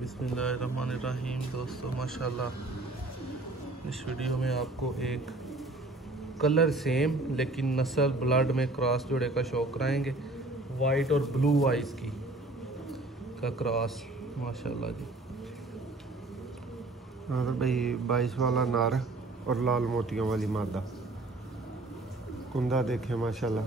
बिस्मिल्लाहिर्रहमानिर्रहीम। दोस्तों माशाल्लाह इस वीडियो में आपको एक कलर सेम लेकिन नस्ल ब्लड में क्रॉस जोड़े का शौक कराएंगे। वाइट और ब्लू आइज़ की का क्रॉस माशाल्लाह जी। हाँ तो भाई 22 वाला नार और लाल मोतियों वाली मादा कुंदा देखे माशाल्लाह।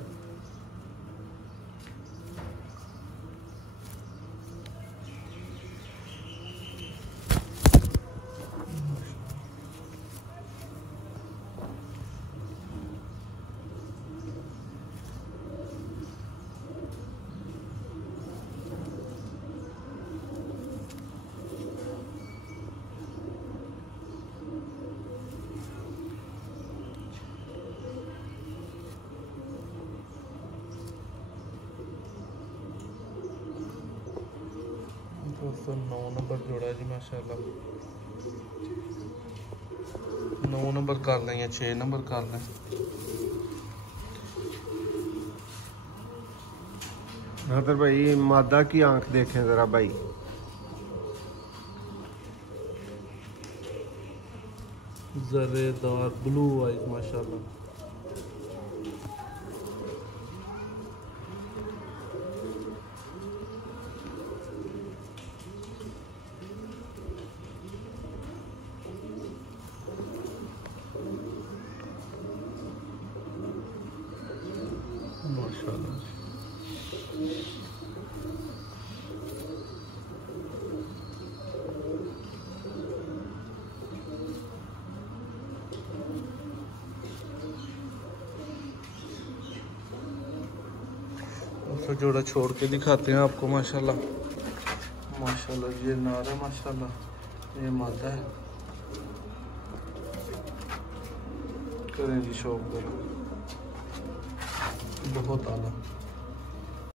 दोस्तों 9 नंबर जोड़ा जी माशाल्लाह। 9 नंबर कर लें या 6 नंबर कर लें। हाँ तो भाई मादा की आंख देखें ज़रा भाई। जरेदार ब्लू आइज माशाल्लाह। माशाल्लाह जोड़ा छोड़ के दिखाते हैं आपको माशाल्लाह। माशाल्लाह ये नार है माशाल्लाह, ये मादा है। करें जी शौक करो बहुत आला।